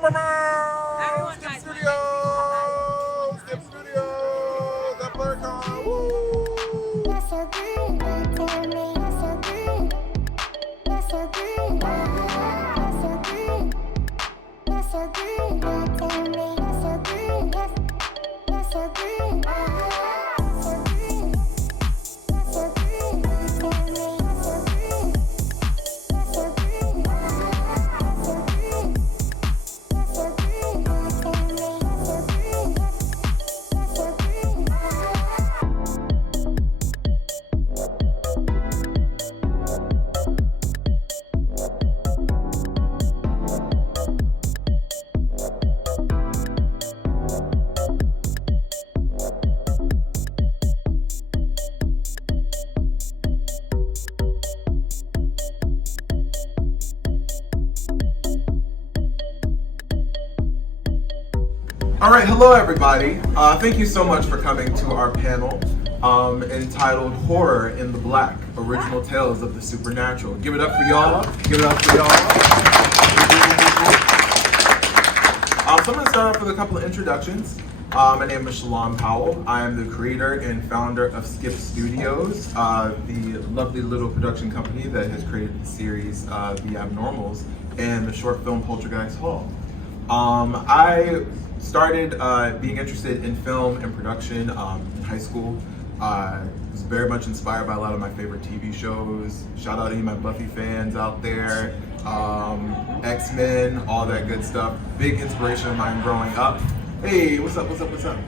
SKiP Studios! SKiP Studios at Blerdcon! Woo! You're so good, but tell me you're so good. You're so good, you're so good. You're so good, but tell me you're so good. You're so good, you're so good. You're so good, but tell me you're so good. You're so good, you're so good. You're so good, but tell me you're so good. You're so good. All right, hello everybody. Thank you so much for coming to our panel entitled Horror in the Black, Original Tales of the Supernatural. Give it up for y'all. Give it up for y'all. So I'm going to start off with a couple of introductions. My name is Shalaan Powell. I am the creator and founder of SKiP Studios, the lovely little production company that has created the series The Abnormals and the short film Poltergeist Hall. I started being interested in film and production in high school. Was very much inspired by a lot of my favorite TV shows. Shout out to any of my Buffy fans out there, X-Men, all that good stuff. Big inspiration of mine growing up. Hey, what's up, what's up, what's up?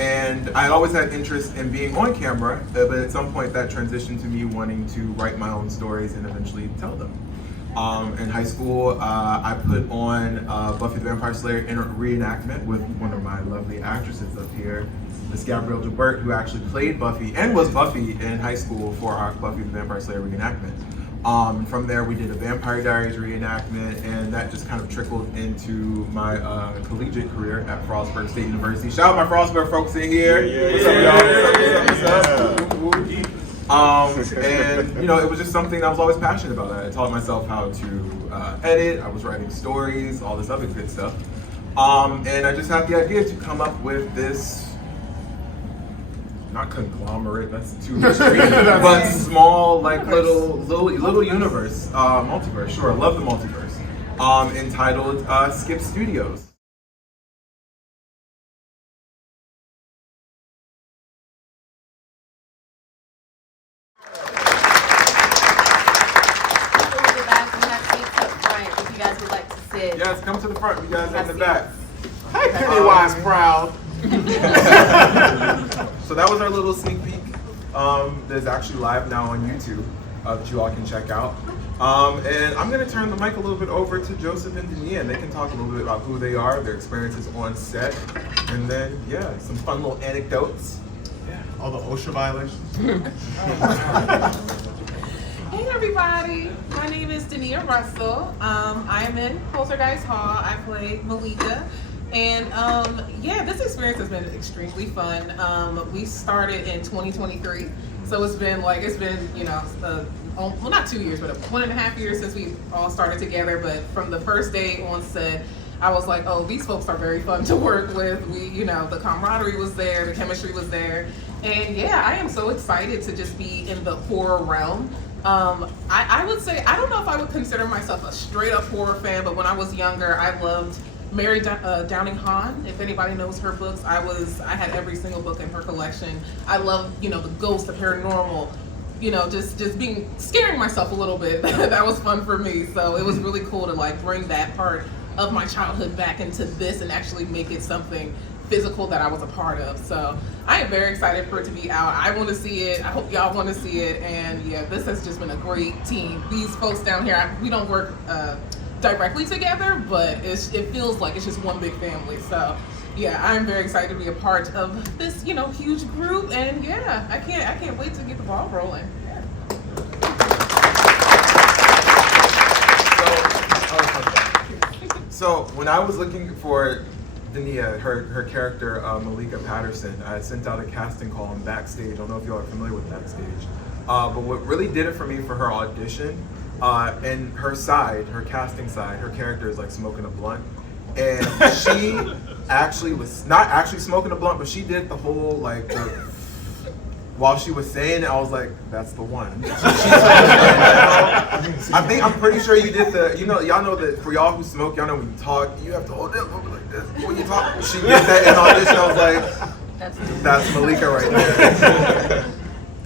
And I always had interest in being on camera, but at some point that transitioned to me wanting to write my own stories and eventually tell them. In high school, I put on Buffy the Vampire Slayer reenactment with one of my lovely actresses up here, Miss Gabrielle, Gibert, who actually played Buffy and was Buffy in high school for our Buffy the Vampire Slayer reenactment. From there, we did a Vampire Diaries reenactment, and that just kind of trickled into my collegiate career at Frostburg State University. Shout out my Frostburg folks in here. What's up, y'all? What's up? And you know, it was just something I was always passionate about. I taught myself how to edit. I was writing stories, all this other good stuff. And I just had the idea to come up with this, not conglomerate, that's too much, but small, like little universe, multiverse. Sure, I love the multiverse. Entitled SKiP Studios. Yes, come to the front. You guys in the back. Hey, Pennywise Proud. So that was our little sneak peek. There's actually live now on YouTube that you all can check out. And I'm going to turn the mic a little bit over to Joseph and Daneia, and they can talk a little bit about who they are, their experiences on set, and then, yeah, some fun little anecdotes. Yeah, all the OSHA violations. Hey everybody, my name is Daneia Russell. I am in Poltergeist Hall. I play Malika. And yeah, this experience has been extremely fun. We started in 2023. So it's been, you know, well, not 2 years, but 1.5 years since we all started together. But from the first day on set, I was like, oh, these folks are very fun to work with. You know, the camaraderie was there, the chemistry was there. And yeah, I am so excited to just be in the horror realm. I would say, I don't know if I would consider myself a straight up horror fan, but when I was younger, I loved Mary Downing Hahn. If anybody knows her books, I had every single book in her collection. I loved, you know, the ghost, the paranormal, you know, just scaring myself a little bit. That was fun for me. So it was really cool to like bring that part of my childhood back into this and actually make it something physical that I was a part of. So I am very excited for it to be out. I want to see it. I hope y'all want to see it. And yeah, this has just been a great team. These folks down here, we don't work directly together, but it feels like it's just one big family. So yeah, I'm very excited to be a part of this, you know, huge group. And yeah, I can't wait to get the ball rolling. Yeah. So when I was looking for Daneia, her character, Malika Patterson, I sent out a casting call on Backstage. I don't know if you all are familiar with Backstage. But what really did it for me for her audition and her casting side, her character is like smoking a blunt, and she actually was not actually smoking a blunt, but she did the whole like while she was saying it, I was like, that's the one. I'm pretty sure you did y'all know that for y'all who smoke, y'all know when you talk, you have to hold it like this when you talk. She did that in audition. I was like, that's Malika right there.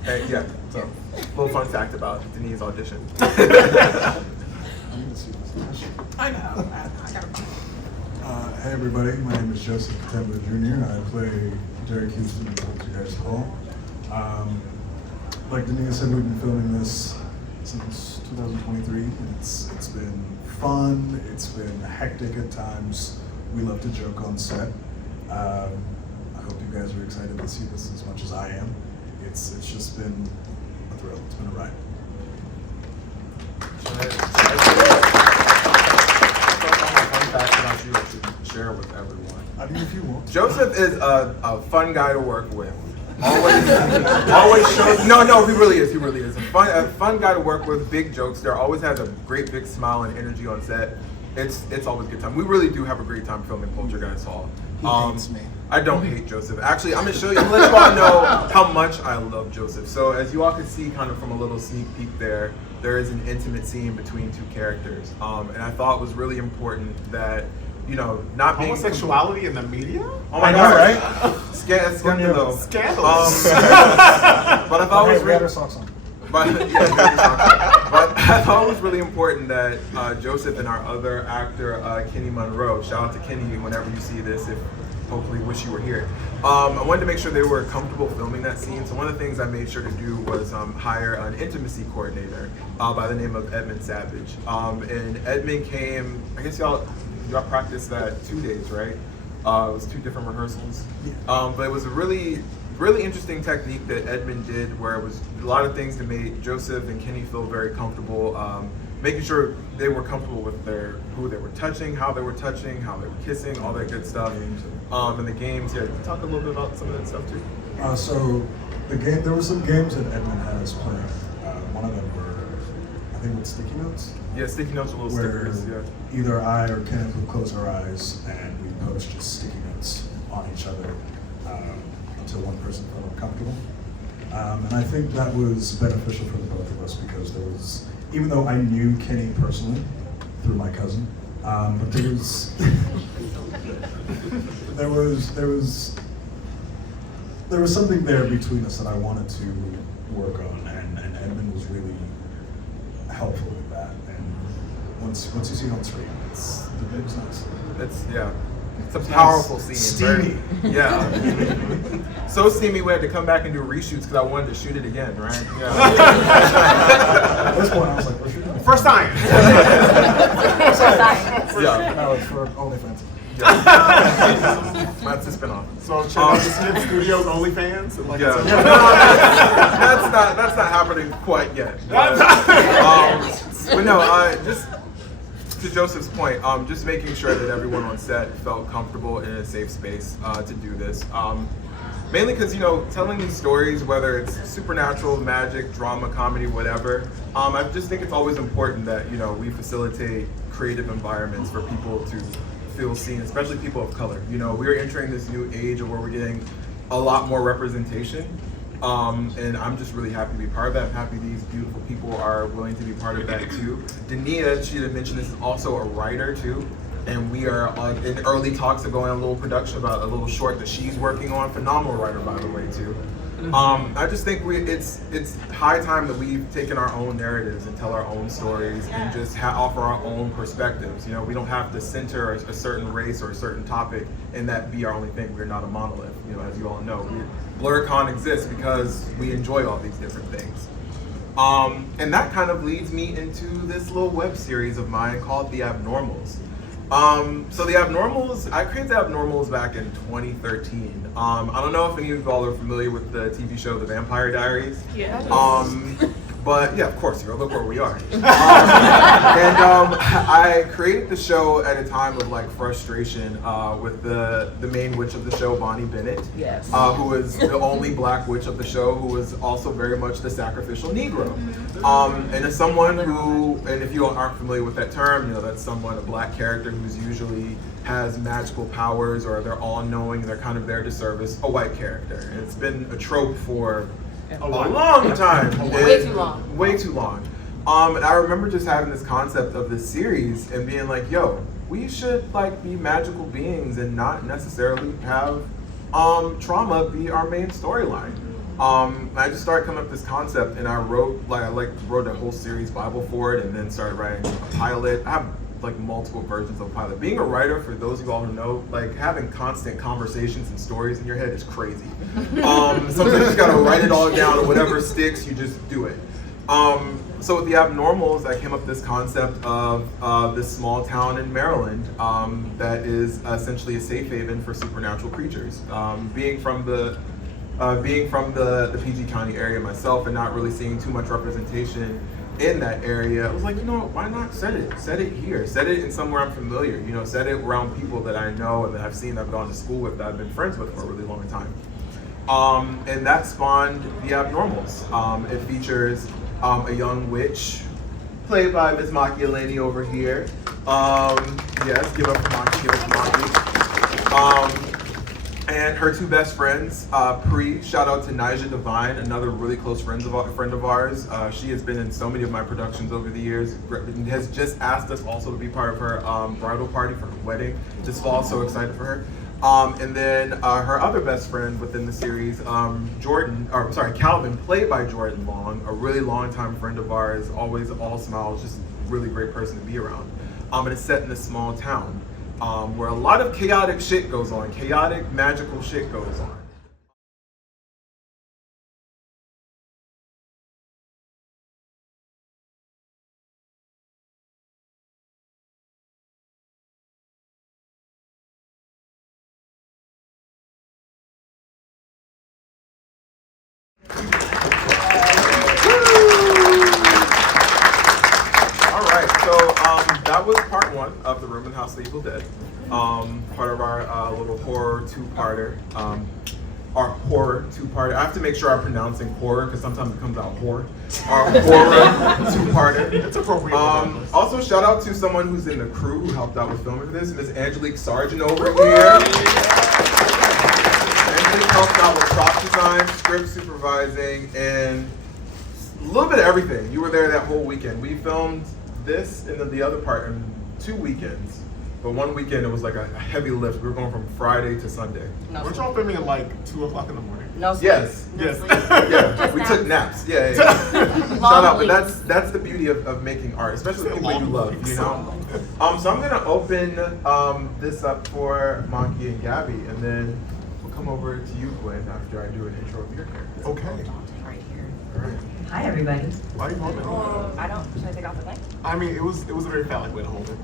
And yeah, so little fun fact about Danea's audition. I know. Hey everybody, my name is Joseph Kitembo Jr. I play Derek Houston in Poltergeist Hall. Like Daneia said, we've been filming this since 2023. It's been fun, it's been hectic at times. We love to joke on set. I hope you guys are excited to see this as much as I am. It's just been a thrill, it's been a ride. You I should share with everyone. I mean, if you want. Joseph is a fun guy to work with. Always shows. No, he really is. He really is a fun guy to work with. Big jokes. There always has a great big smile and energy on set. It's always a good time. We really do have a great time filming Poltergeist Hall. He hates me. I don't hate Joseph. Actually, I'm gonna show you. I'm gonna let you all know how much I love Joseph. So as you all can see, kind of from a little sneak peek there is an intimate scene between two characters. And I thought it was really important that, not being Homosexuality in the media? Oh my God! Right? Scandal. Scandalous. But I thought it was really. But I thought it was really important that Joseph and our other actor, Kenny Monroe, shout out to Kenny whenever you see this, if hopefully wish you were here. I wanted to make sure they were comfortable filming that scene. So one of the things I made sure to do was hire an intimacy coordinator by the name of Edmund Savage. And Edmund came, I guess y'all practiced that 2 days, right? It was 2 different rehearsals. But it was a really interesting technique that Edmund did, where it was a lot of things that made Joseph and Kenny feel very comfortable, making sure they were comfortable with who they were touching, how they were kissing, all that good stuff. And the games, yeah, talk a little bit about some of that stuff too. So there were some games that Edmund had us playing. One of them were, I think, with sticky notes. Yeah, sticky notes with little where stickers. Yeah. Either I or Kenneth would close our eyes and we post just sticky notes on each other until one person felt uncomfortable. And I think that was beneficial for the both of us because even though I knew Kenny personally through my cousin, but there was something there between us that I wanted to work on, and Edmund was really helpful with that. And once you see it on screen, it's nice. It's a powerful scene. Steamy. Yeah. So steamy we had to come back and do reshoots because I wanted to shoot it again, right? Yeah. At this point, I was like, we're shooting. First time. Yeah. No, it's for OnlyFans. Yeah. That's a spinoff. So check out the SKiP Studios OnlyFans. Yeah. That's not happening quite yet. But no, just to Joseph's point, just making sure that everyone on set felt comfortable in a safe space to do this. Mainly because, telling these stories, whether it's supernatural, magic, drama, comedy, whatever, I just think it's always important that, we facilitate creative environments for people to feel seen, especially people of color. We're entering this new age where we're getting a lot more representation. And I'm just really happy to be part of that. I'm happy these beautiful people are willing to be part of that too. Daneia, she didn't mention this, is also a writer too. And we are in early talks of going on a little production about a little short that she's working on. Phenomenal writer, by the way, too. I just think it's high time that we've taken our own narratives and tell our own stories and just offer our own perspectives. We don't have to center a certain race or a certain topic and that be our only thing. We're not a monolith. As you all know, Blerdcon exists because we enjoy all these different things. And that kind of leads me into this little web series of mine called The Abnormals. So The Abnormals, I created The Abnormals back in 2013. I don't know if any of y'all are familiar with the TV show The Vampire Diaries. Yeah. But yeah, of course, look where we are. I created the show at a time of like frustration with the main witch of the show, Bonnie Bennett, Yes. who was the only black witch of the show, who was also very much the sacrificial Negro. And as someone who, and if you aren't familiar with that term, that's someone, a black character who's usually has magical powers, or they're all-knowing and they're kind of there to service a white character. And it's been a trope for a long time. Way too long. Way too long. And I remember just having this concept of this series and being like, yo, we should like be magical beings and not necessarily have trauma be our main storyline. I just started coming up with this concept, and I wrote a whole series Bible for it, and then started writing a pilot. I have like multiple versions of a pilot. Being a writer, for those of you all who know, like having constant conversations and stories in your head is crazy. Sometimes you just gotta write it all down, or whatever sticks, you just do it. So with the Abnormals, I came up with this concept of this small town in Maryland that is essentially a safe haven for supernatural creatures. Being from the PG County area myself, and not really seeing too much representation in that area, I was like, why not set it here, set it in somewhere I'm familiar, set it around people that I know and that I've seen, I've gone to school with, that I've been friends with for a really long time. And that spawned the Abnormals. It features a young witch played by Miss Maki Elainie over here. Yes, give up for Maki, give up for Maki. And her two best friends, shout out to Naija Divine, another really close friend of ours. She has been in so many of my productions over the years, and has just asked us also to be part of her bridal party for her wedding this fall, so excited for her. And then her other best friend within the series, Calvin, played by Jordan Long, a really long-time friend of ours, always all smiles, just a really great person to be around. And it's set in this small town where a lot of chaotic shit goes on, chaotic, magical shit goes on. That was part one of The Room and House of the Evil Dead. Part of our little horror two-parter. Our horror two-parter. I have to make sure I'm pronouncing horror because sometimes it comes out horror. Our horror two-parter. It's appropriate. Also, shout out to someone who's in the crew who helped out with filming this, Ms. Angelique Sargent over here. Angelique helped out with prop design, script supervising, and a little bit of everything. You were there that whole weekend. We filmed this and then the other part in 2 weekends. But one weekend it was like a heavy lift. We were going from Friday to Sunday. Weren't y'all filming at like 2 o'clock in the morning? No sleep. Yes. Yes. Yeah, we took naps. Yeah. Shout out, but that's the beauty of making art, especially with people you love, So I'm gonna open this up for Maki and Gabby, and then we'll come over to you, Guin, after I do an intro of your character. Okay. Right here. All right. Hi, everybody. Why are you holding it? Should I take off the thing? I mean, it was a very phallic way to hold it.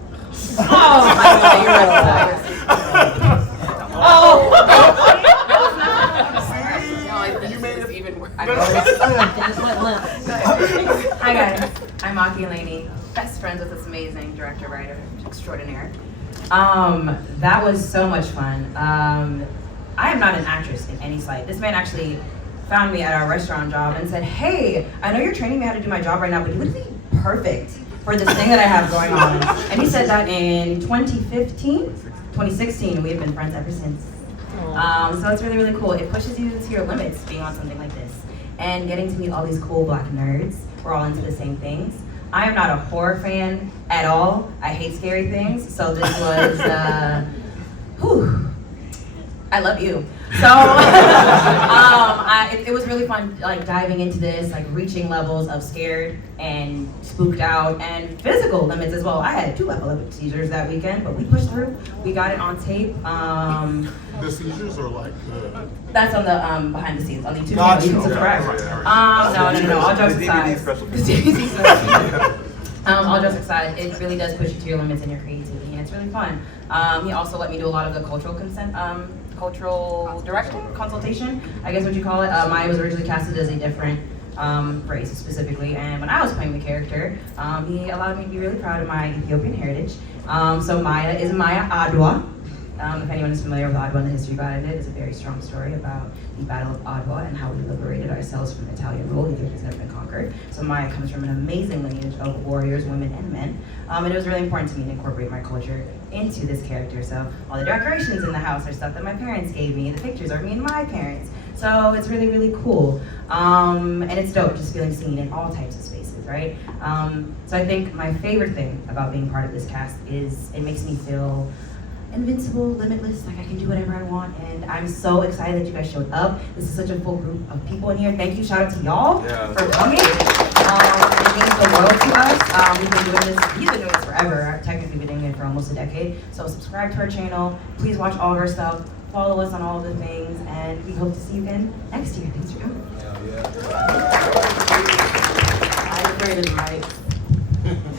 Oh, my God, you're right. See? You made it even worse. No. Hi, guys. I'm Maki Elainie, best friends with this amazing director, writer extraordinaire. That was so much fun. I am not an actress in any slight. This man actually found me at our restaurant job and said, hey, I know you're training me how to do my job right now, but you would be perfect for this thing that I have going on. And he said that in 2016, and we have been friends ever since. So it's really, really cool. It pushes you to your limits being on something like this and getting to meet all these cool black nerds. We're all into the same things. I am not a horror fan at all. I hate scary things. So this was, I love you. So it was really fun, like diving into this, like reaching levels of scared and spooked out and physical limits as well. I had 2 epileptic seizures that weekend, but we pushed through. We got it on tape. The seizures are like That's on the behind the scenes on the YouTube Gotcha. channel. You can subscribe. No. All jokes aside. All jokes aside, it really does push you to your limits and your creativity, and it's really fun. He also let me do a lot of the cultural direction, consultation, I guess what you call it. I was originally casted as a different for Ace specifically. And when I was playing the character, he allowed me to be really proud of my Ethiopian heritage. So Maya is Maya Adwa. If anyone is familiar with Adwa and the history behind it, it's a very strong story about the Battle of Adwa and how we liberated ourselves from Italian rule. Ethiopia's never been conquered. So Maya comes from an amazing lineage of warriors, women, and men. And it was really important to me to incorporate my culture into this character. So all the decorations in the house are stuff that my parents gave me. The pictures are me and my parents. So it's really, really cool. And it's dope just feeling seen in all types of spaces, right? So I think my favorite thing about being part of this cast is it makes me feel invincible, limitless, like I can do whatever I want, and I'm so excited that you guys showed up. This is such a full group of people in here. Thank you, shout out to y'all for coming. It means the world to us. We've been doing this forever. I've technically been doing it for almost a decade. So subscribe to our channel, please watch all of our stuff, follow us on all of the things, and we hope to see you again next year. Thanks for coming.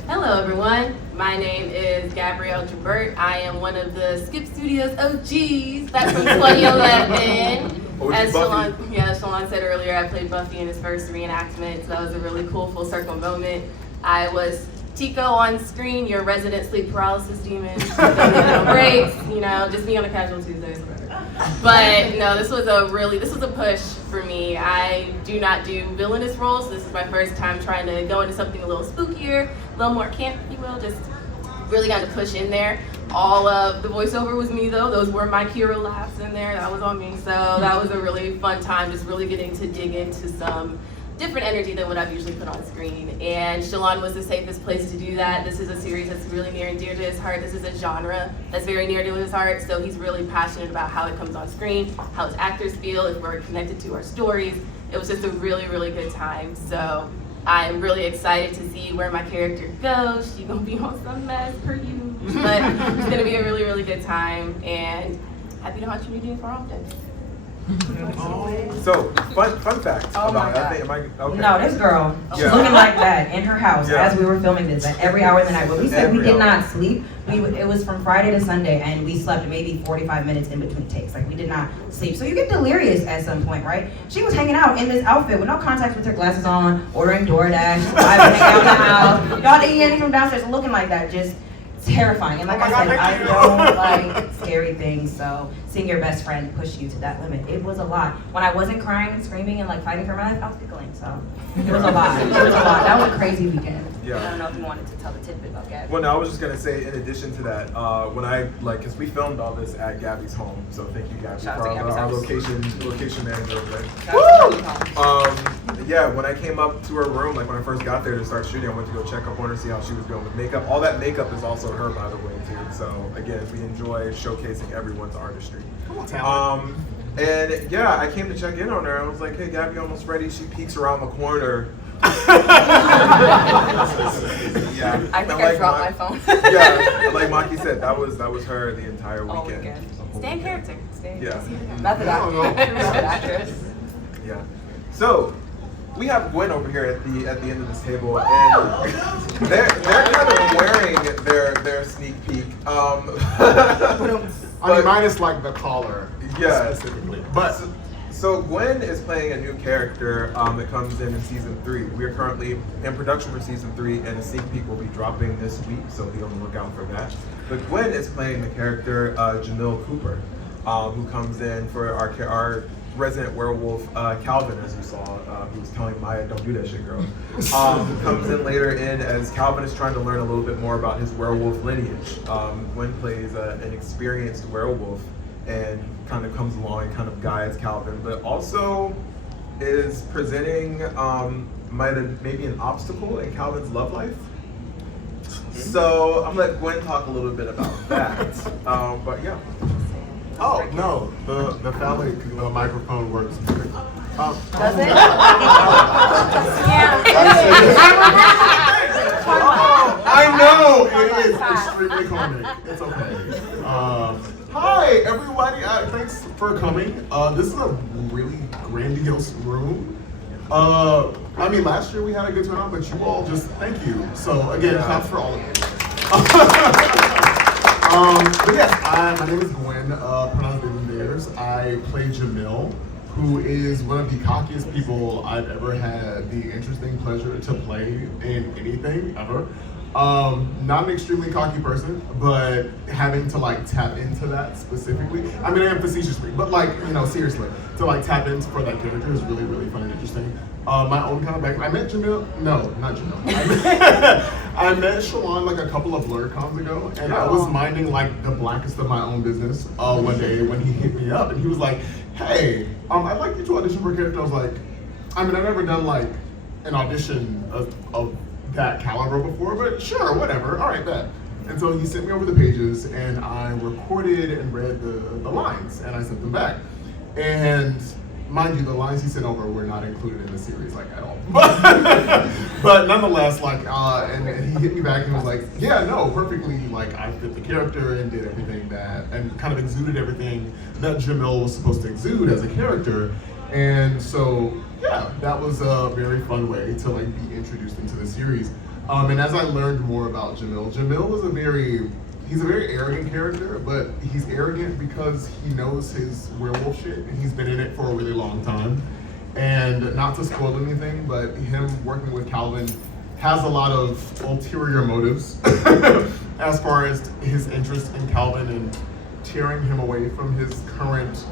Hello everyone, my name is Gabrielle Gibert. I am one of the SKiP Studios OGs back from 2011. As Shalaan said earlier, I played Buffy in his first reenactment, so that was a really cool full circle moment. I was Tico on screen, your resident sleep paralysis demon. Breaks, just me on a casual Tuesday. But no, this was a push for me. I do not do villainous roles. So this is my first time trying to go into something a little spookier, a little more camp, if you will. Just really got to push in there. All of the voiceover was me though. Those were my Kira laughs in there. That was on me. So that was a really fun time, just really getting to dig into some different energy than what I've usually put on screen. And Shalaan was the safest place to do that. This is a series that's really near and dear to his heart. This is a genre that's very near to his heart. So he's really passionate about how it comes on screen, how his actors feel, if we're connected to our stories. It was just a really, really good time. So I'm really excited to see where my character goes. She's gonna be on some mess per you. But it's gonna be a really, really good time. And happy to watch you do it for often. So, fun fact Oh my about God. okay. No, this girl, she's looking like that in her house as we were filming this, like every hour of the night. When we said we did not sleep, it was from Friday to Sunday, and we slept maybe 45 minutes in between takes. Like, we did not sleep. So you get delirious at some point, right? She was hanging out in this outfit with no contacts, with her glasses on, ordering DoorDash, hanging out in the house. Y'all didn't eat anything from downstairs, looking like that, just terrifying. And like I said, I don't like scary things, so seeing your best friend push you to that limit, it was a lot. When I wasn't crying and screaming and like fighting for my life, I was giggling, so it was a lot. It was a lot. That was a crazy weekend. Yeah. I don't know if you wanted to tell the tidbit about Gabby. Well, no, I was just gonna say, in addition to that, when I because we filmed all this at Gabby's home, so thank you, Gabby, Shout out for to Gabby's our house. location manager over there. Woo! Yeah, when I came up to her room, like when I first got there to start shooting, I went to go check up on her, see how she was doing with makeup. All that makeup is also her, by the way, too. So again, we enjoy showcasing everyone's artistry. And yeah, I came to check in on her. I was like, "Hey, Gabby, almost ready." She peeks around the corner. Yeah, I think I dropped my phone. Yeah, like Maki said, that was her the entire weekend. Stay in character. Yeah. Method actress. Yeah. So we have Guin over here at the end of this table, and they're kind of wearing their sneak peek. I mean, mine is like the collar. Yeah. Specifically. But So Guin is playing a new character that comes in season 3. We are currently in production for season 3, and a sneak peek will be dropping this week, so be on the lookout for that. But Guin is playing the character Jamil Cooper, who comes in for our resident werewolf Calvin, as you saw, who was telling Maya, "Don't do that shit, girl." Comes in later in as Calvin is trying to learn a little bit more about his werewolf lineage. Guin plays an experienced werewolf and kind of comes along and kind of guides Calvin, but also is presenting maybe an obstacle in Calvin's love life. So I'm gonna let Guin talk a little bit about that. But yeah. oh no, the phallic microphone works. Does it? I know it is extremely comic. It's okay. Hi everybody, thanks for coming. This is a really grandiose room. I mean, last year we had a good turnout, but you all just thank you. So again, claps for all of you. But yes, my name is Guin, pronounced Bears. I play Jamil. who is one of the cockiest people I've ever had the interesting pleasure to play in anything ever. Not an extremely cocky person, but having to like tap into that specifically. I mean, I am facetiously, but like, you know, seriously, to like tap into for that character is really, really fun and interesting. My own kind of background. I met Jamil, no, not Jamil. I met Shalaan like a couple of Blerdcons ago, and I was minding like the blackest of my own business one day when he hit me up, and he was like, hey, I'd like you to audition for a character. I was like, I mean, I've never done like an audition of that caliber before, but sure, whatever, all right, bet. And so he sent me over the pages, and I recorded and read the lines, and I sent them back. And mind you, the lines he sent over were not included in the series, like, at all. But nonetheless, like, and he hit me back and was like, yeah, no, perfectly, like, I fit the character and did everything that, and kind of exuded everything that Jamil was supposed to exude as a character. And so, yeah, that was a very fun way to like be introduced into the series. And as I learned more about Jamil is he's a very arrogant character, but he's arrogant because he knows his werewolf shit and he's been in it for a really long time. And not to spoil anything, but him working with Calvin has a lot of ulterior motives as far as his interest in Calvin and tearing him away from his current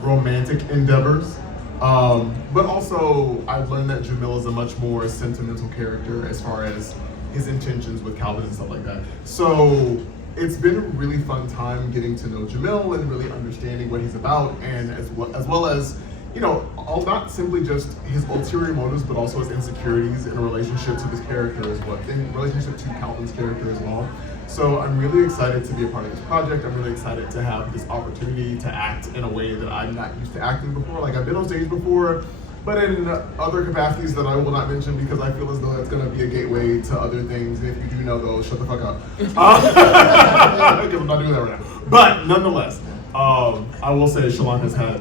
romantic endeavors. But also, I've learned that Jamil is a much more sentimental character as far as his intentions with Calvin and stuff like that. So it's been a really fun time getting to know Jamil and really understanding what he's about, and as well as, you know, all not simply just his ulterior motives, but also his insecurities in a relationship to this character in relationship to Calvin's character as well. So I'm really excited to be a part of this project. I'm really excited to have this opportunity to act in a way that I'm not used to acting before. Like, I've been on stage before, but in other capacities that I will not mention because I feel as though that's gonna be a gateway to other things. And if you do know those, shut the fuck up. Because I'm not doing that right now. But nonetheless, I will say Shalaan has had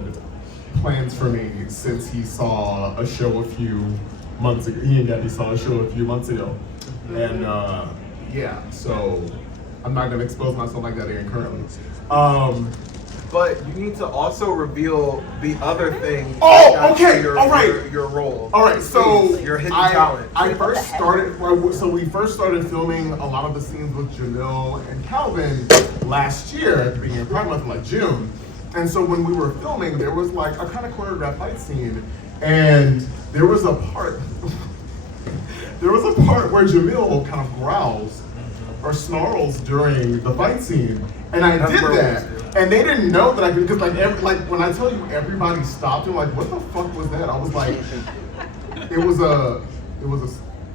plans for me since he saw a show a few months ago. He and Gabby saw a show a few months ago. And yeah, so I'm not gonna expose myself like that again currently. But you need to also reveal the other thing. Oh, okay, all right. Your role. All right, so your hidden talent. we first started filming a lot of the scenes with Jamil and Calvin last year at the beginning of Pride Month, like June. And so when we were filming, there was like a kind of choreographed fight scene, and there was a part where Jamil kind of growls or snarls during the fight scene, and I did that, and they didn't know that I could, because like when I tell you everybody stopped and like, what the fuck was that? I was like, it was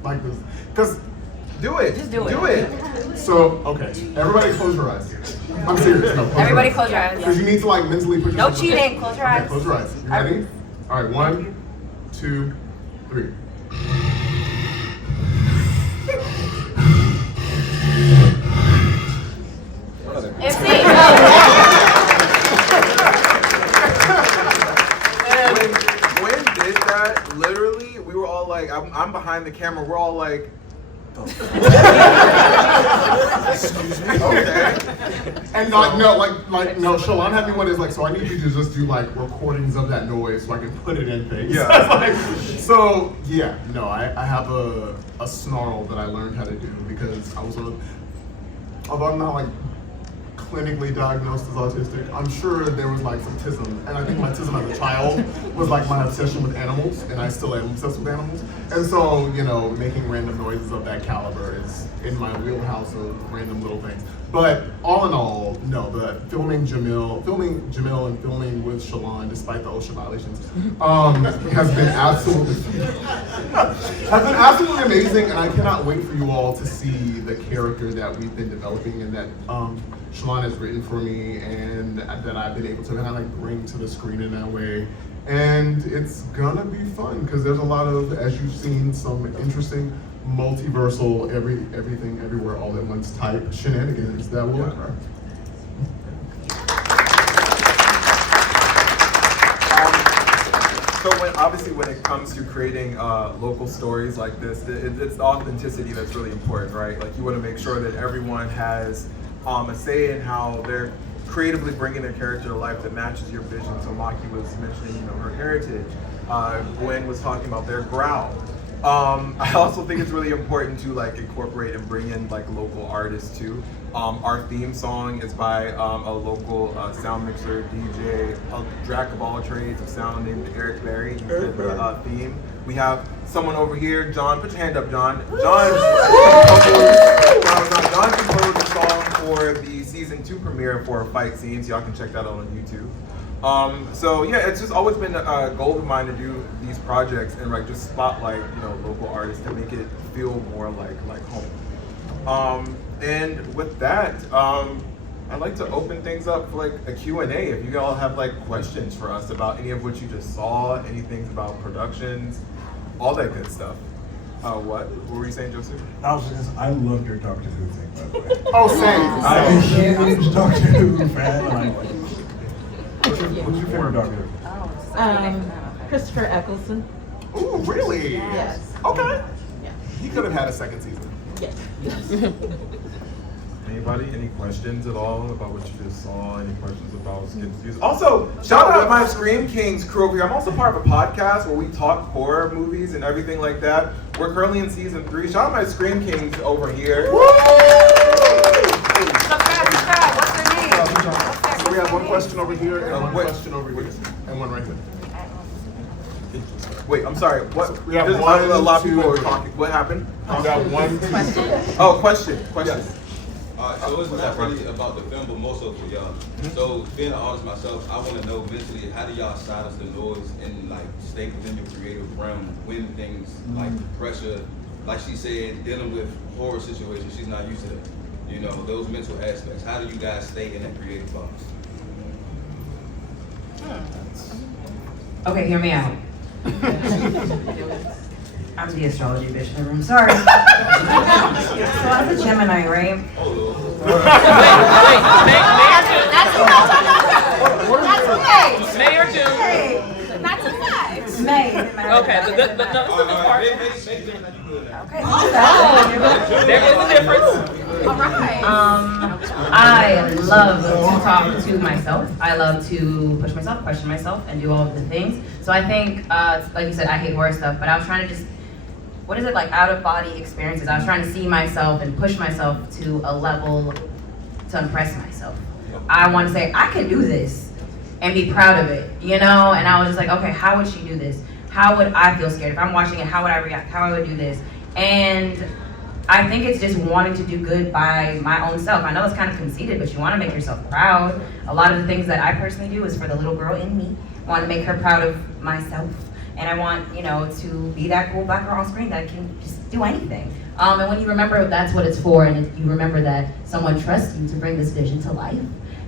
like this, because do it. Just do it. Do it. So okay, everybody close your eyes. I'm serious. No, Everybody close your eyes. Because you need to like mentally put No yourself. cheating. Close your eyes. Okay, close your eyes. You ready? All right, 1, 2, 3. When did that, literally, we were all like, I'm behind the camera, we're all like, excuse me, okay. And no, Shalaan had me one is like, so I need you to just do like recordings of that noise so I can put it in things. Yeah. So yeah, no, I have a snarl that I learned how to do because I was although I'm not like clinically diagnosed as autistic, I'm sure there was like some tism, and I think my tism as a child was like my obsession with animals, and I still am obsessed with animals. And so, you know, making random noises of that caliber is in my wheelhouse of random little things. But all in all, no, the filming Jamil and filming with Shalaan, despite the OSHA violations, has been absolutely amazing, and I cannot wait for you all to see the character that we've been developing and that Shalaan has written for me and that I've been able to kind of like bring to the screen in that way. And it's gonna be fun because there's a lot of, as you've seen, some interesting multiversal everything everywhere all at once type shenanigans that will occur. So when it comes to creating local stories like this, it's the authenticity that's really important, right? Like, you want to make sure that everyone has a say in how their creatively bringing a character to life that matches your vision. So Maki was mentioning, her heritage. Guin was talking about their growl. I also think it's really important to incorporate and bring in local artists too. Our theme song is by a local sound mixer, DJ, a jack of all trades of sound named Eric Berry. He did the theme. We have someone over here, John. Put your hand up, John. John composed a song for the season 2 premiere for a fight scene, so y'all can check that out on YouTube. So yeah, it's just always been a goal of mine to do these projects and just spotlight local artists to make it feel more like home. And with that, I'd like to open things up for a Q&A. If you all have questions for us about any of what you just saw, anything about productions, all that good stuff. What were you saying, Joseph? I loved your Doctor Who thing, by the way. Oh, same. I'm a huge Doctor Who fan. What's your favorite Doctor Who? Christopher Eccleston. Ooh, really? Yes. Okay. Yeah. He could have had a second season. Yes. Anybody? Any questions at all about what you just saw? Any questions about SKiP Studios? Also, shout out to my Scream Kings crew over here. I'm also part of a podcast where we talk horror movies and everything like that. We're currently in season 3. Shout out to my Scream Kings over here. Subscribe. What's their name? So we have one question over here and one question over here and one right here. Wait, I'm sorry. What? We have There's one, a lot of two, people are and three. talking. What happened? We got 1, 2. Oh, question. Yes. So it's not really about the film, but more so for y'all. So being an artist myself, I want to know mentally, how do y'all silence the noise and stay within your creative realm when things pressure, like she said, dealing with horror situations, she's not used to that. Those mental aspects. How do you guys stay in that creative box? Okay, hear me out. I'm the astrology bitch in the room. Sorry. So I'm a Gemini, right? May or June. Not too much. May. Okay, the good part. Okay. There is a difference. All right. I love to talk to myself. I love to push myself, question myself, and do all of the things. So I think, like you said, I hate horror stuff, but I was trying to just, out of body experiences. I was trying to see myself and push myself to a level to impress myself. I want to say, I can do this and be proud of it, And I was just like, okay, how would she do this? How would I feel scared? If I'm watching it, how would I react? How I would do this? And I think it's just wanting to do good by my own self. I know it's kind of conceited, but you want to make yourself proud. A lot of the things that I personally do is for the little girl in me. I want to make her proud of myself. And I want, to be that cool black girl on screen that can just do anything. And when you remember that's what it's for, and you remember that someone trusts you to bring this vision to life,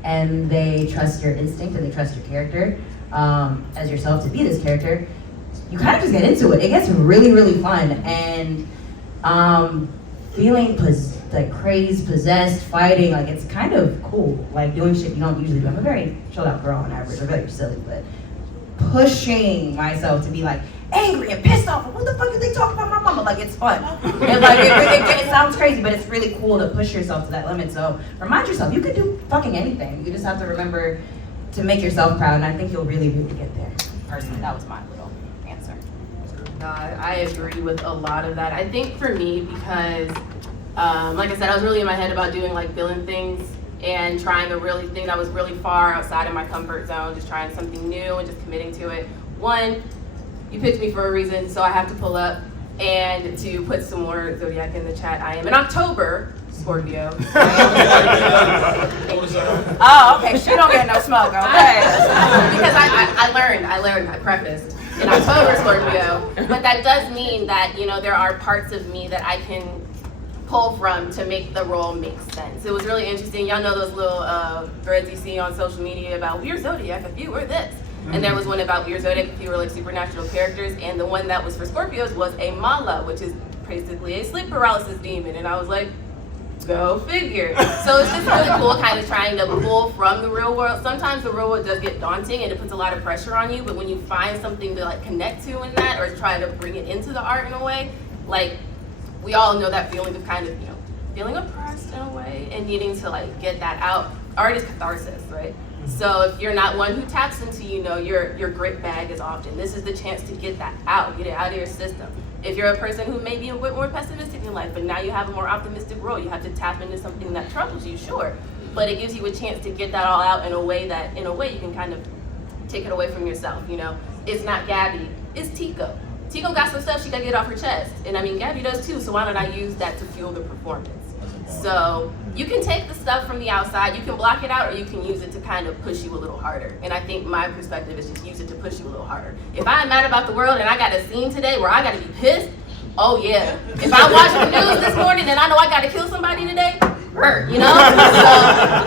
and they trust your instinct and they trust your character as yourself to be this character, you kind of just get into it. It gets really, really fun. And feeling crazed, possessed, fighting, it's kind of cool. Doing shit you don't usually do. I'm a very chilled out girl on average. I'm very silly, but pushing myself to be angry and pissed off. What the fuck did they talk about my mama? It's fun. And it sounds crazy, but it's really cool to push yourself to that limit. So remind yourself, you can do fucking anything. You just have to remember to make yourself proud, and I think you'll really, really get there. Personally, that was my little answer. I agree with a lot of that. I think for me, because like I said, I was really in my head about doing villain things and trying a really thing that was really far outside of my comfort zone, just trying something new and just committing to it. One, you picked me for a reason, so I have to pull up. And to put some more zodiac in the chat, I am an October Scorpio. Oh, okay, she don't get no smoke, okay. Because I learned, I prefaced. In October Scorpio, but that does mean that, there are parts of me that I can pull from to make the role make sense. It was really interesting. Y'all know those little threads you see on social media about weird zodiac if you were this. And there was one about weird zodiac if you were supernatural characters, and the one that was for Scorpios was a mala, which is basically a sleep paralysis demon. And I was like, go figure. So it's just really cool kind of trying to pull from the real world. Sometimes the real world does get daunting and it puts a lot of pressure on you, but when you find something to connect to in that, or try to bring it into the art in a way, we all know that feeling of kind of, feeling oppressed in a way and needing to get that out. art is catharsis, right? So if you're not one who taps into, your grit bag as often, this is the chance to get that out, get it out of your system. If you're a person who may be a bit more pessimistic in life, but now you have a more optimistic role, you have to tap into something that troubles you, sure. But it gives you a chance to get that all out in a way you can kind of take it away from yourself, It's not Gabby, it's Tico. Tico got some stuff she gotta get off her chest. And I mean, Gabby does too, so why don't I use that to fuel the performance? So you can take the stuff from the outside, you can block it out, or you can use it to kind of push you a little harder. And I think my perspective is just use it to push you a little harder. If I'm mad about the world and I got a scene today where I gotta be pissed, oh yeah. If I watch the news this morning and I know I gotta kill somebody today, hurt, So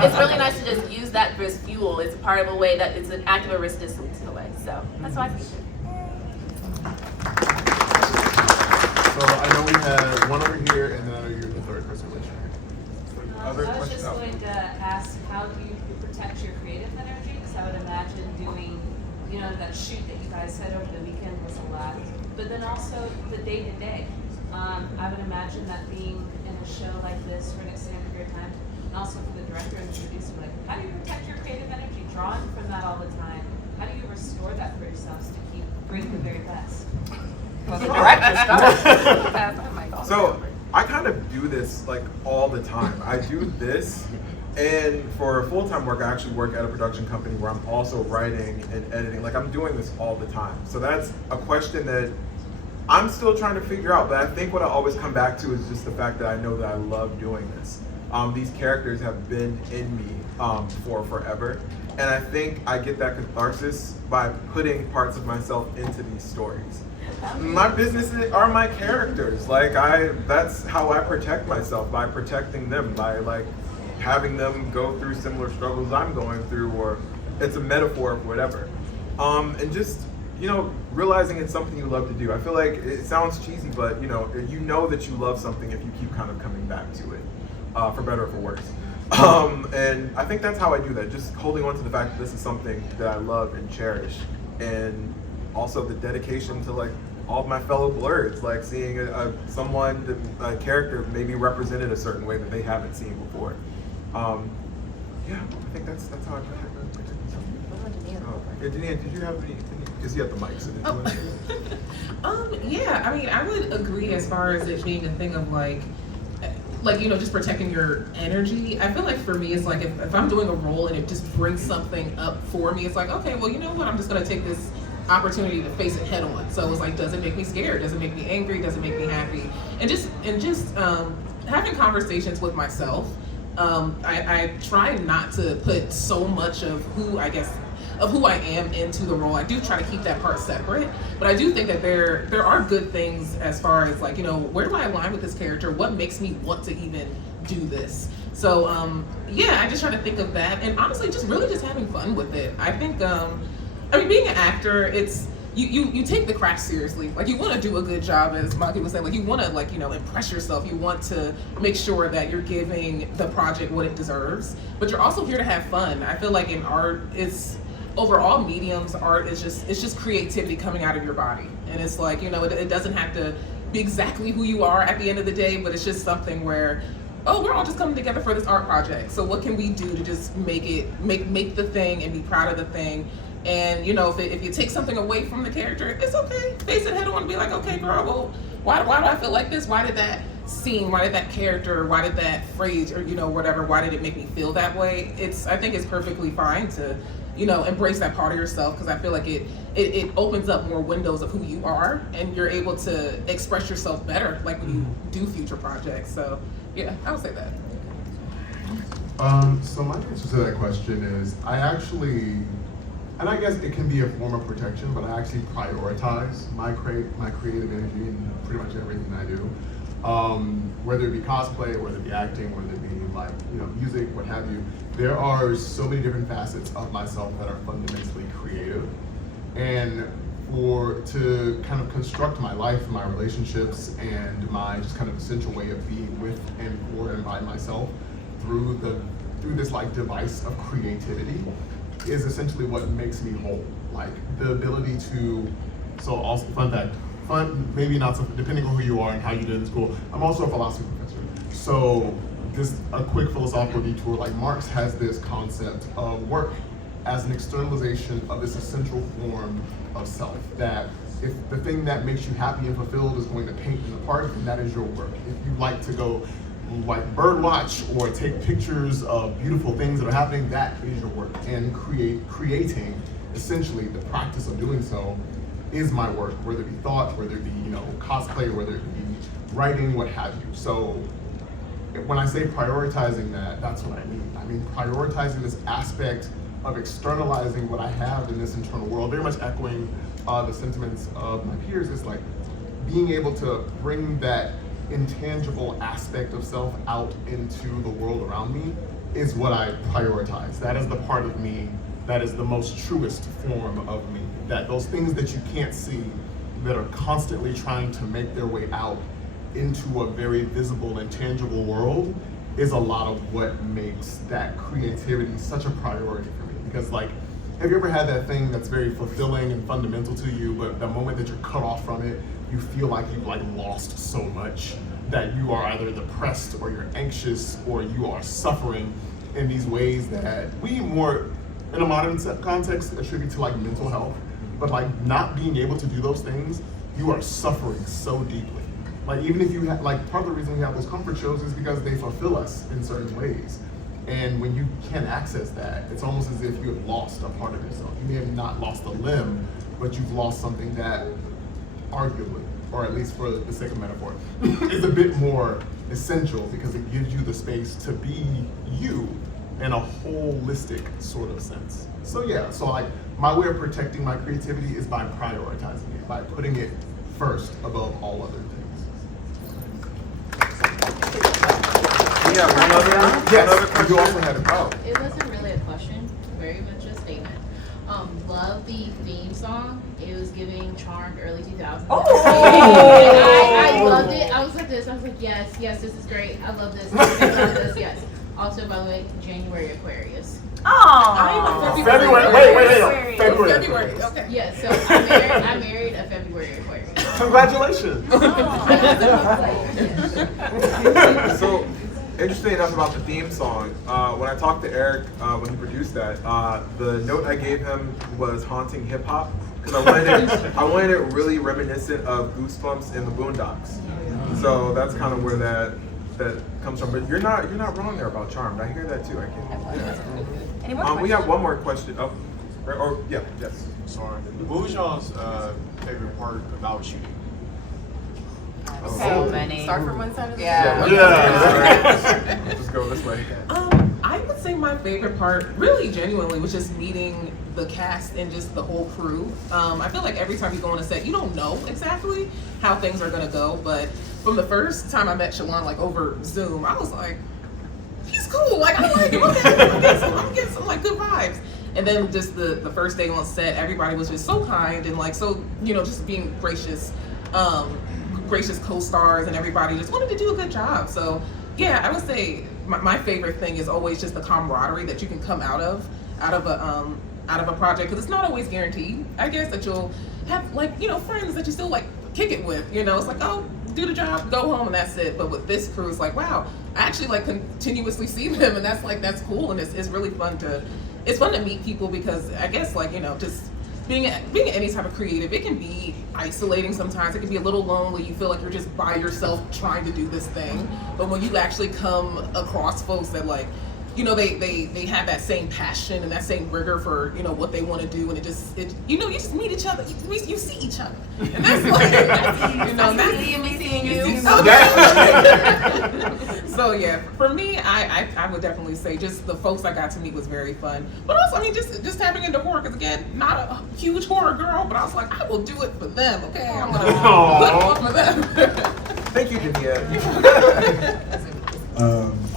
it's really nice to just use that as fuel. It's part of a way that it's an act of resistance in a way. So that's why I think it. So I know we have one over here, and then I know you're the third person. I was just going to ask, how do you protect your creative energy? Because I would imagine doing, that shoot that you guys said over the weekend was a lot. But then also the day-to-day. I would imagine that being in a show like this for an extended period of time, and also for the director and the producer, how do you protect your creative energy? Drawing from that all the time. How do you restore that for yourselves to keep bringing the very best? So I kind of do this all the time. I do this, and for full-time work, I actually work at a production company where I'm also writing and editing. I'm doing this all the time. So that's a question that I'm still trying to figure out, but I think what I always come back to is just the fact that I know that I love doing this. These characters have been in me for forever, and I think I get that catharsis by putting parts of myself into these stories. My businesses are my characters. That's how I protect myself, by protecting them, by having them go through similar struggles I'm going through, or it's a metaphor of whatever. And just, realizing it's something you love to do. I feel like it sounds cheesy, but you know that you love something if you keep kind of coming back to it, for better or for worse. And I think that's how I do that, just holding on to the fact that this is something that I love and cherish. And also the dedication to all of my fellow Blerds, seeing a character maybe represented a certain way that they haven't seen before. I think that's how I protect myself. Daneia, did you have any? Because you have the mic, so did you want to? I would agree as far as it being a thing of just protecting your energy. I feel like for me, it's if I'm doing a role and it just brings something up for me, it's okay, well, you know what? I'm just gonna take this opportunity to face it head on. So it's does it make me scared? Does it make me angry? Does it make me happy? And just having conversations with myself. I try not to put so much of who I am into the role. I do try to keep that part separate, but I do think that there are good things as far as where do I align with this character? What makes me want to even do this? So I just try to think of that, and honestly, just having fun with it. I think being an actor, it's you take the craft seriously. You want to do a good job, as Maki was saying. You want to impress yourself. You want to make sure that you're giving the project what it deserves, but you're also here to have fun. I feel in art, overall mediums, art is just creativity coming out of your body, and it's it doesn't have to be exactly who you are at the end of the day, but it's just something where, we're all just coming together for this art project, so what can we do to just make the thing and be proud of the thing. And if you take something away from the character, it's okay, face it head on and be okay, girl, well, why do I feel like this? Why did that scene, why did that character, why did that phrase, or whatever, why did it make me feel that way? I think it's perfectly fine to embrace that part of yourself, because I feel like it opens up more windows of who you are, and you're able to express yourself better when you do future projects. So yeah, I would say that. So my answer to that question is, I actually, and I guess it can be a form of protection, but I actually prioritize my creative energy in pretty much everything I do. Whether it be cosplay, whether it be acting, whether it be music, what have you. There are so many different facets of myself that are fundamentally creative. And to kind of construct my life, my relationships, and my just kind of essential way of being with and for and by myself through this device of creativity is essentially what makes me whole. The ability to, so also fun fact, maybe not so, depending on who you are and how you did in school, I'm also a philosophy professor. So just a quick philosophical detour, like Marx has this concept of work as an externalization of this essential form of self, that if the thing that makes you happy and fulfilled is going to paint in the park, then that is your work. If you like to go like bird watch or take pictures of beautiful things that are happening, that is your work. And creating, essentially the practice of doing so, is my work, whether it be thought, whether it be, cosplay, whether it be writing, what have you. So when I say prioritizing that, that's what I mean. I mean prioritizing this aspect of externalizing what I have in this internal world, very much echoing the sentiments of my peers. Is like being able to bring that intangible aspect of self out into the world around me is what I prioritize. That is the part of me that is the most truest form of me. That those things that you can't see, that are constantly trying to make their way out into a very visible and tangible world, is a lot of what makes that creativity such a priority for me. Because like, have you ever had that thing that's very fulfilling and fundamental to you, but the moment that you're cut off from it, you feel like you've like lost so much, that you are either depressed or you're anxious or you are suffering in these ways that we more, in a modern context, attribute to like mental health. But like not being able to do those things, you are suffering so deeply. Like even if you have, like part of the reason we have those comfort shows is because they fulfill us in certain ways. And when you can't access that, it's almost as if you have lost a part of yourself. You may have not lost a limb, but you've lost something that arguably, or at least for the sake of metaphor, is a bit more essential because it gives you the space to be you in a holistic sort of sense. So yeah, so like my way of protecting my creativity is by prioritizing it, by putting it first above all other things. Yeah, one other question. You also had a problem. It wasn't really a question, very much a statement. Love the theme song. It was giving Charmed early 2000s. Oh! I loved it. I was like this. I was like, yes, this is great. I love this. I love this. Yes. Also, by the way, January Aquarius. Oh, February. Wait. February. Okay. Yeah. So I married a February Aquarius. Congratulations. So, interesting enough about the theme song, when I talked to Eric when he produced that, the note I gave him was haunting hip hop, because I wanted it really reminiscent of Goosebumps in the Boondocks. So that's kind of where that comes from. But you're not wrong there about Charmed. I hear that too. I can't. Any more We have one more question. Yes. Sorry. What was y'all's favorite part about shooting? So many. Start from one side of the Yeah. Let's just go this way. I would say my favorite part, really genuinely, was just meeting the cast and just the whole crew. I feel like every time you go on a set, you don't know exactly how things are gonna go, but from the first time I met Shalaan, like over Zoom, I was like, he's cool. Like I like him. I'm getting some like good vibes. And then just the first day on set, everybody was just so kind and like so, just being gracious. Gracious co-stars and everybody just wanted to do a good job. So yeah, I would say my favorite thing is always just the camaraderie that you can come out of a project, because it's not always guaranteed, I guess, that you'll have like friends that you still like kick it with. It's like, oh, do the job, go home, and that's it. But with this crew, it's like, wow, I actually like continuously see them, and that's cool, and it's really fun to meet people, because I guess like just being any type of creative, it can be isolating sometimes. It can be a little lonely. You feel like you're just by yourself trying to do this thing. But when you actually come across folks that like, they have that same passion and that same rigor for what they want to do, and you just meet each other. You see each other, and that's like that's seeing you. So yeah, for me, I would definitely say just the folks I got to meet was very fun. But also, I mean, just tapping into horror, because again, not a huge horror girl, but I was like, I will do it for them. Okay, I'm gonna put on for them. Thank you, Daneia.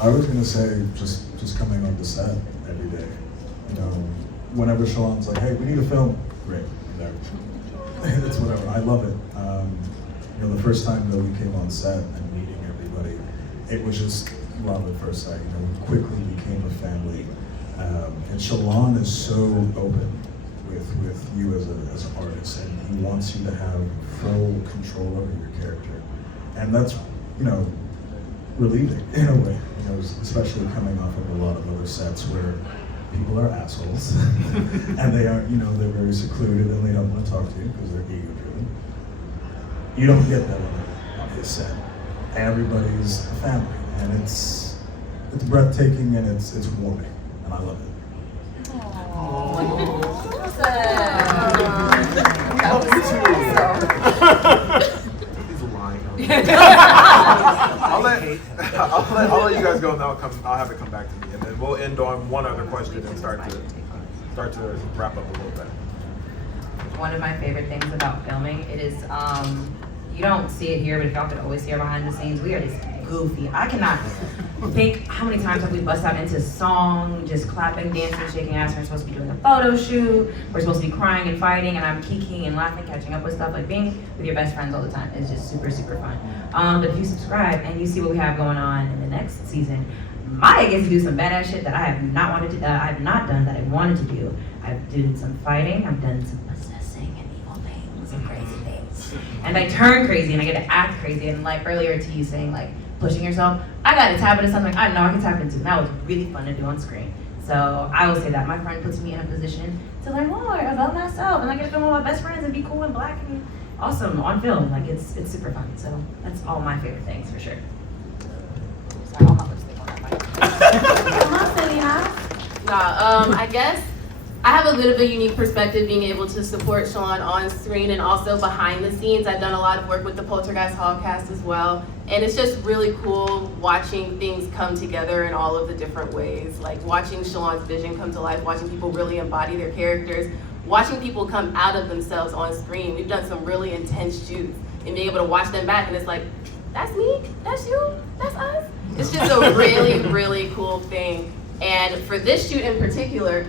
I was gonna say just coming on the set every day. Whenever Shalaan's like, hey, we need a film, great, there. It's whatever. I love it. The first time that we came on set and meeting everybody, it was just love at first sight. We quickly became a family. And Shalaan is so open with you as an artist, and he wants you to have full control over your character. And that's, relieving in a way, you know, especially coming off of a lot of other sets where people are assholes and they are, you know, they're very secluded and they don't want to talk to you because they're ego driven. You don't get that on this set. Everybody's a family, and it's breathtaking and it's warming, and I love it. He's lying. I'll let you guys go, and I'll have it come back to me, and then we'll end on one other question and start to wrap up a little bit. One of my favorite things about filming, it is, you don't see it here, but if y'all could always see our behind the scenes, we are just goofy. I cannot think how many times have we bust out into song, just clapping, dancing, shaking ass. We're supposed to be doing a photo shoot. We're supposed to be crying and fighting, and I'm kikiing and laughing, catching up with stuff. Like being with your best friends all the time is just super, super fun. But if you subscribe and you see what we have going on in the next season, Maya gets to do some badass shit that I have not wanted to. I have not done that I wanted to do. I've done some fighting. I've done some possessing and evil things and crazy things. And I turn crazy and I get to act crazy. And like earlier to you saying like pushing yourself, I got to tap into something I know I can tap into. And that was really fun to do on screen. So I will say that my friend puts me in a position to learn more about myself, and I get to film with my best friends and be cool and black and awesome on film. Like it's super fun. So that's all my favorite things for sure. Sorry, I'll have lipstick on that mic. Come on, Selena. I guess I have a bit of a unique perspective being able to support Shalaan on screen and also behind the scenes. I've done a lot of work with the Poltergeist Hall cast as well. And it's just really cool watching things come together in all of the different ways. Like watching Shalaan's vision come to life, watching people really embody their characters, watching people come out of themselves on screen. We've done some really intense shoots and being able to watch them back and it's like, that's me, that's you, that's us. It's just a really, really cool thing. And for this shoot in particular,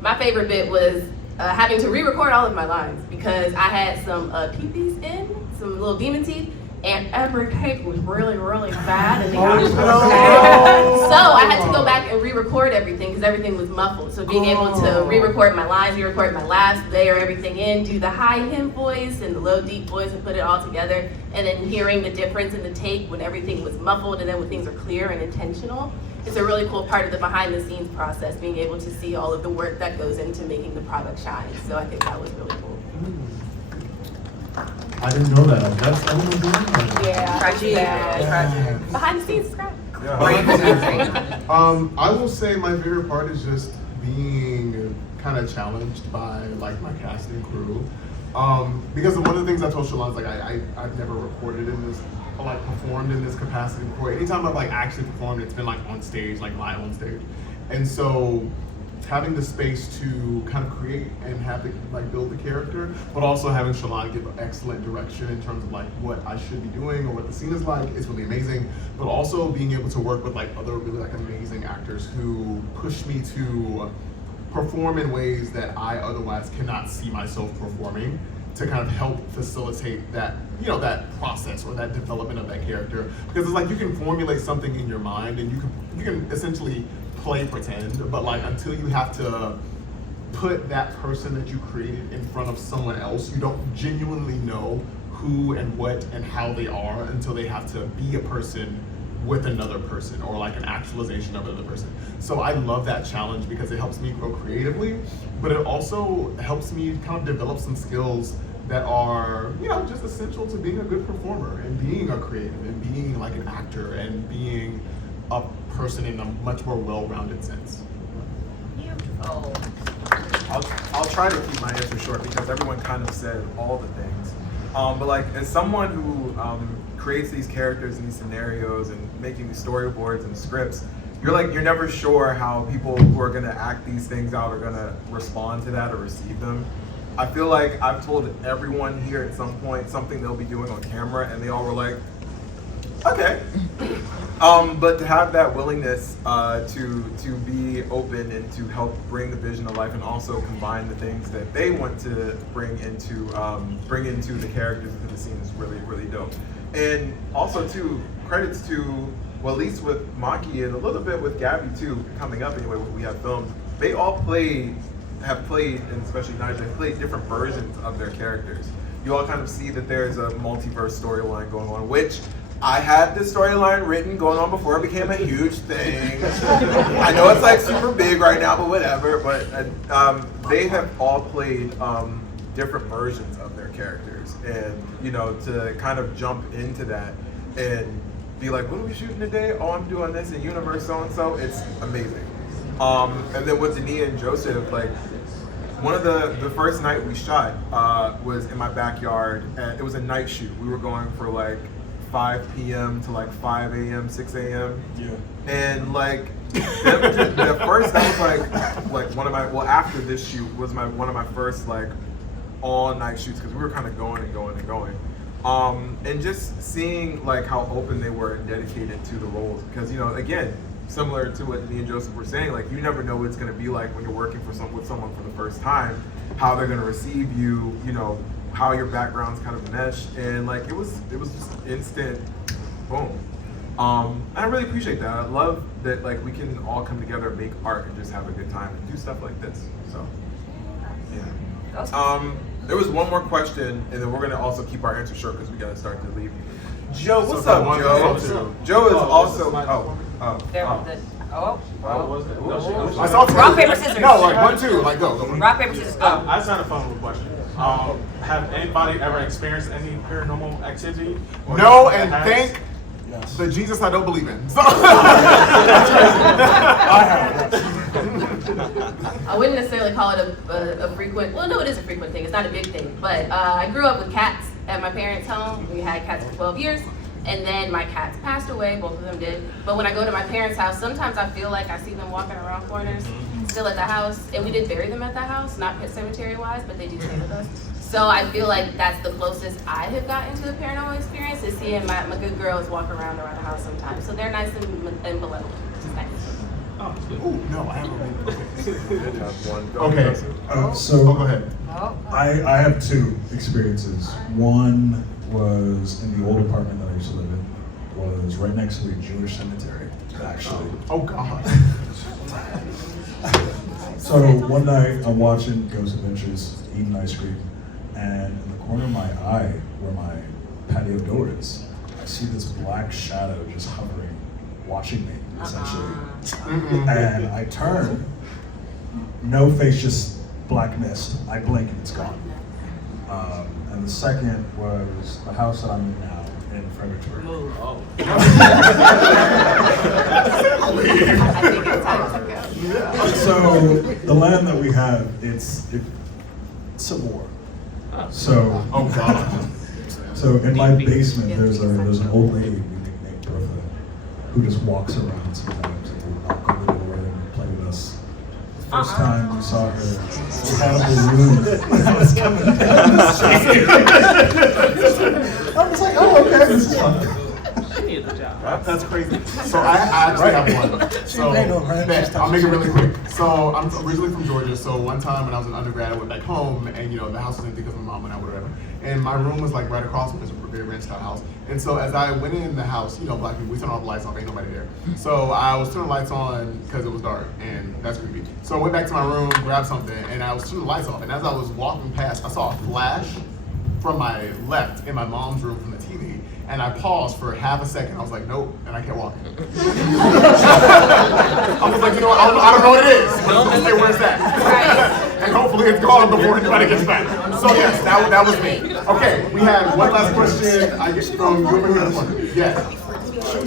my favorite bit was having to re-record all of my lines because I had some peepees in, some little demon teeth, and every take was really, really bad and the audio was bad. So I had to go back and re-record everything because everything was muffled. So being able to re-record my lines, re-record my laughs, layer everything in, do the high him voice and the low deep voice and put it all together, and then hearing the difference in the take when everything was muffled and then when things are clear and intentional. It's a really cool part of the behind the scenes process, being able to see all of the work that goes into making the product shine. So I think that was really cool. I didn't know that. That's Behind the scenes, subscribe. I will say my favorite part is just being kind of challenged by like my casting crew. Because one of the things I told Shalaan is like I've never recorded in this or like performed in this capacity before. Anytime I've like actually performed, it's been like on stage, like live on stage. And so having the space to kind of create and have the like build the character, but also having Shalaan give excellent direction in terms of like what I should be doing or what the scene is like is really amazing. But also being able to work with like other really like amazing actors who push me to perform in ways that I otherwise cannot see myself performing, to kind of help facilitate that, you know, that process or that development of that character. Because it's like you can formulate something in your mind and you can essentially play pretend, but like until you have to put that person that you created in front of someone else, you don't genuinely know who and what and how they are until they have to be a person with another person or like an actualization of another person. So I love that challenge because it helps me grow creatively, but it also helps me kind of develop some skills that are, you know, just essential to being a good performer and being a creative and being like an actor and being a person in a much more well-rounded sense. Oh. I'll try to keep my answer short because everyone kind of said all the things. But like as someone who creates these characters and these scenarios and making these storyboards and scripts, you're never sure how people who are gonna act these things out are gonna respond to that or receive them. I feel like I've told everyone here at some point something they'll be doing on camera and they all were like, okay. But to have that willingness to be open and to help bring the vision to life and also combine the things that they want to bring into the characters into the scene is really, really dope. And also too, credits to, well, at least with Maki and a little bit with Gabby too, coming up anyway, what we have filmed, they all have played, and especially Nigel, have played different versions of their characters. You all kind of see that there's a multiverse storyline going on, which I had this storyline written going on before it became a huge thing. I know it's like super big right now, but whatever. But they have all played different versions of their characters, and you know, to kind of jump into that and be like, what are we shooting today? Oh, I'm doing this in universe so and so. It's amazing. And then with Daneia and Joseph, like one of the first night we shot was in my backyard, and it was a night shoot. We were going for like 5 p.m. to like 5 a.m., 6 a.m. Yeah. And like the first, that was like one of my, well, after this shoot was one of my first like all night shoots, because we were kind of going and going and going. And just seeing like how open they were and dedicated to the roles, because you know, again, similar to what me and Joseph were saying, like you never know what it's going to be like when you're working with someone for the first time, how they're going to receive you, you know, how your backgrounds kind of mesh, and like it was just instant boom. I really appreciate that. I love that like we can all come together and make art and just have a good time and do stuff like this. So yeah. There was one more question, and then we're gonna also keep our answer short because we gotta start to leave. Joe, what's up, Joe? Joe is also I saw two. Rock, paper, scissors. No, like 1, 2, like go. Rock, paper, scissors, go. I just had a fun question. Have anybody ever experienced any paranormal activity? No, and has? thank the Jesus I don't believe in. So. I wouldn't necessarily call it a frequent, well, no, it is a frequent thing. It's not a big thing. But I grew up with cats at my parents' home. We had cats for 12 years. And then my cats passed away, both of them did. But when I go to my parents' house, sometimes I feel like I see them walking around corners, still at the house. And we did bury them at the house, not pet cemetery-wise, but they do stay with us. So I feel like that's the closest I have gotten to the paranormal experience, is seeing my good girls walk around the house sometimes. So they're nice and benevolent, which is nice. Oh, no, I haven't. Okay. So go ahead. I have 2 experiences. One was in the old apartment that I used to live in. Was right next to a Jewish cemetery, actually. Oh God. So one night I'm watching Ghost Adventures, eating ice cream, and in the corner of my eye, where my patio door is, I see this black shadow just hovering, watching me, essentially. And I turn, no face, just black mist. I blink and it's gone. And the second was the house that I'm in now in Fredericksburg. So the land that we have, it's Civil War. So oh God. So in my basement, there's an old lady we nicknamed Bertha, who just walks around sometimes and will knock on the door and play with us. The first time we saw her, she had a balloon when I was coming down the stairs. I was like, oh, okay, this is fun. That's crazy. So I actually have one. So I'll make it really quick. So I'm originally from Georgia. So one time when I was an undergrad, I went back home, and you know the house was empty because my mom went out, whatever. And my room was like right across from this very ranch style house. And so as I went in the house, you know, black people, we turn all the lights off, ain't nobody there. So I was turning the lights on because it was dark, and that's creepy. So I went back to my room, grabbed something, and I was turning the lights off. And as I was walking past, I saw a flash from my left in my mom's room from the TV. And I paused for half a second. I was like, nope, and I kept walking. I was like, you know what, I don't know what it is, but it's gonna stay where it's at. And hopefully it's gone before anybody gets back. So yes, that was me. Okay, we have one last question. I get from you over here. Yes.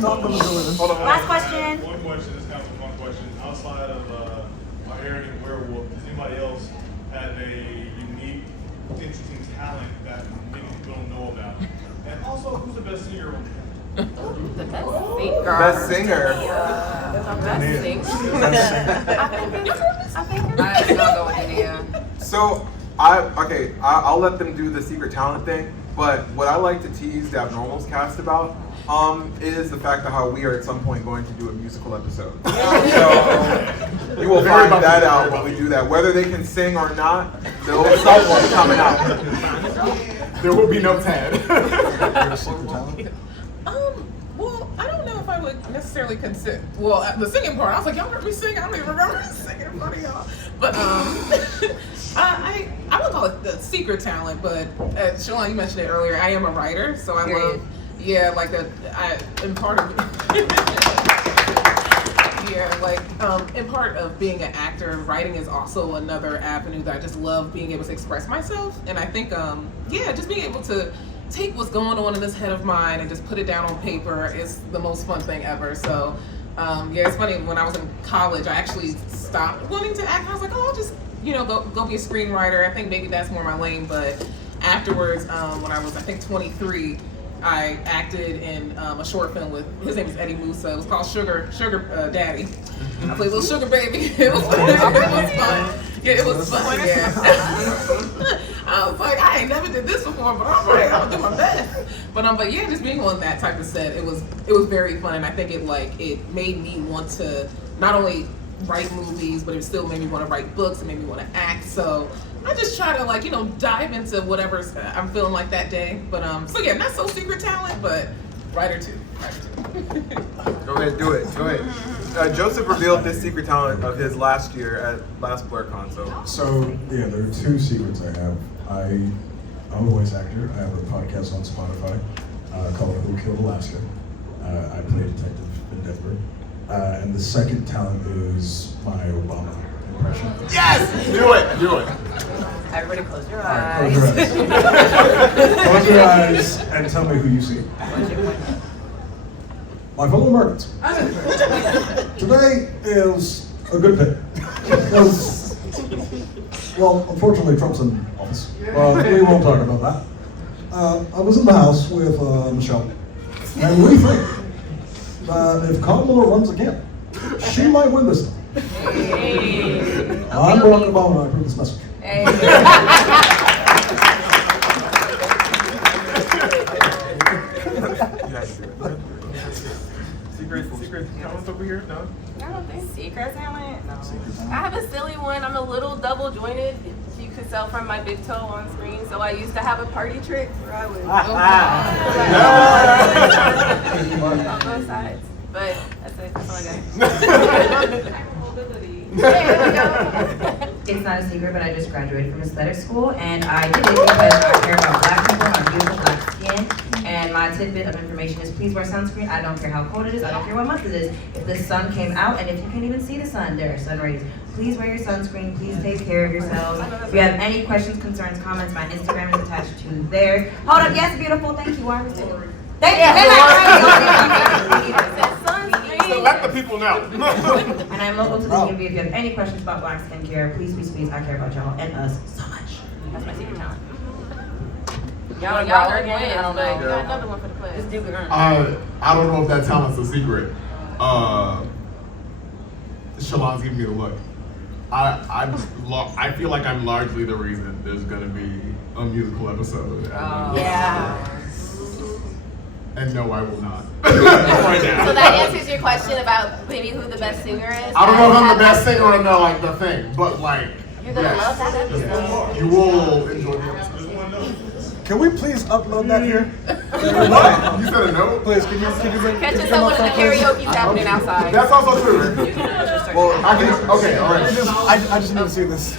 Last question. One question is kind of a fun question. Outside of my Arrogant Werewolf, does anybody else have a unique, interesting talent that many people don't know about? And also, who's the best singer on The best singer. Best singer. I think you're going Daneia. So I'll let them do the secret talent thing. But what I like to tease the Abnormals cast about is the fact that how we are at some point going to do a musical episode. So you will find that out when we do that. Whether they can sing or not, the result will be coming out. There will be no Tad. Well, I don't know if I would necessarily consider. Well, the singing part, I was like, y'all heard me sing. I don't even remember singing in front of y'all. But I would call it the secret talent. But Shalaan, you mentioned it earlier. I am a writer, so I love. yeah, like in part of yeah, like in part of being an actor, writing is also another avenue that I just love being able to express myself. And I think yeah, just being able to take what's going on in this head of mine and just put it down on paper is the most fun thing ever. So yeah, it's funny, when I was in college, I actually stopped wanting to act. I was like, oh, I'll just, you know, go be a screenwriter. I think maybe that's more my lane. But afterwards, when I was, I think, 23, I acted in a short film with, his name is Eddie Musa. It was called Sugar Daddy. I played Little Sugar Baby. It was fun. Yeah, it was fun. Yeah. I was like, I ain't never did this before, but all right, I'll do my best. But yeah, just being on that type of set, it was very fun, and I think it made me want to not only write movies, but it still made me want to write books and made me want to act. So I just try to dive into whatever I'm feeling like that day. But so yeah, not so secret talent, but writer too. Go ahead, do it. Go ahead. Joseph revealed this secret talent of his last year at last Blerdcon. So yeah, there are two secrets I have. I'm a voice actor. I have a podcast on Spotify called Who Killed Alaska. I play a detective in Denver. And the second talent is my Obama impression. Yes! Do it! Everybody close your All right, eyes. close your eyes. Close your eyes and tell me who you see. My fellow Americans, today is a good day. Because, well, unfortunately, Trump's in office. We won't talk about that. I was in the house with Michelle, and we think that if Kamala runs again, she might win this time. I'm Barack Obama, and I approve this message. Secret talent over here? No? I don't think secret talent. No. I have a silly one. I'm a little double jointed. You could tell from my big toe on screen. So I used to have a party trick where I would on both sides. But that's it. That's all I got. It's not a secret, but I just graduated from aesthetic school, and I did it because I care about black people, my beautiful black skin, and my tidbit of information is please wear sunscreen. I don't care how cold it is, I don't care what month it is. If the sun came out, and if you can't even see the sun, there are sun rays. Please wear your sunscreen, please take care of yourselves. If you have any questions, concerns, comments, my Instagram is attached to there. Hold up, yes, beautiful, thank you, Thank you. So let the people know. And I'm local to the DMV. If you have any questions about black skincare, please, I care about y'all and us so much. That's my secret talent. Y'all heard again? I don't know. We got another one for the class. Just do it. I don't know if that talent's a secret. Shalaan's giving me the look. I feel like I'm largely the reason there's gonna be a musical episode. Yeah. And no, I will not. Right now. So that answers your question about maybe who the best singer is? I don't know if I'm the best singer or no, like the thing, but like, you're gonna love that episode. You will enjoy the episode. Can we please upload that here? What? You said a no? Please, can you catch us at one of the karaoke's happening outside. That's also true. Well, I can, okay, all right. I just need to see this.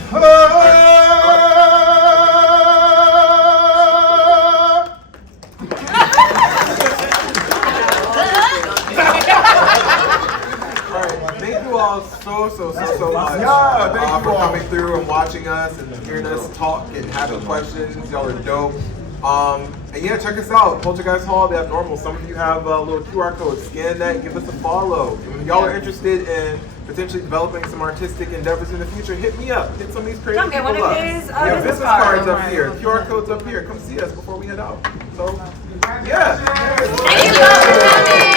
Thank you all so much for coming through and watching us and hearing us talk and having questions. Y'all are dope. And yeah, check us out. Poltergeist Hall, they have normal. Some of you have a little QR code. Scan that, give us a follow. And if y'all are interested in potentially developing some artistic endeavors in the future, hit me up. Hit some of these crazy people up. We have business cards up here. QR codes up here. Come see us before we head out. So, yeah. Thank you for coming.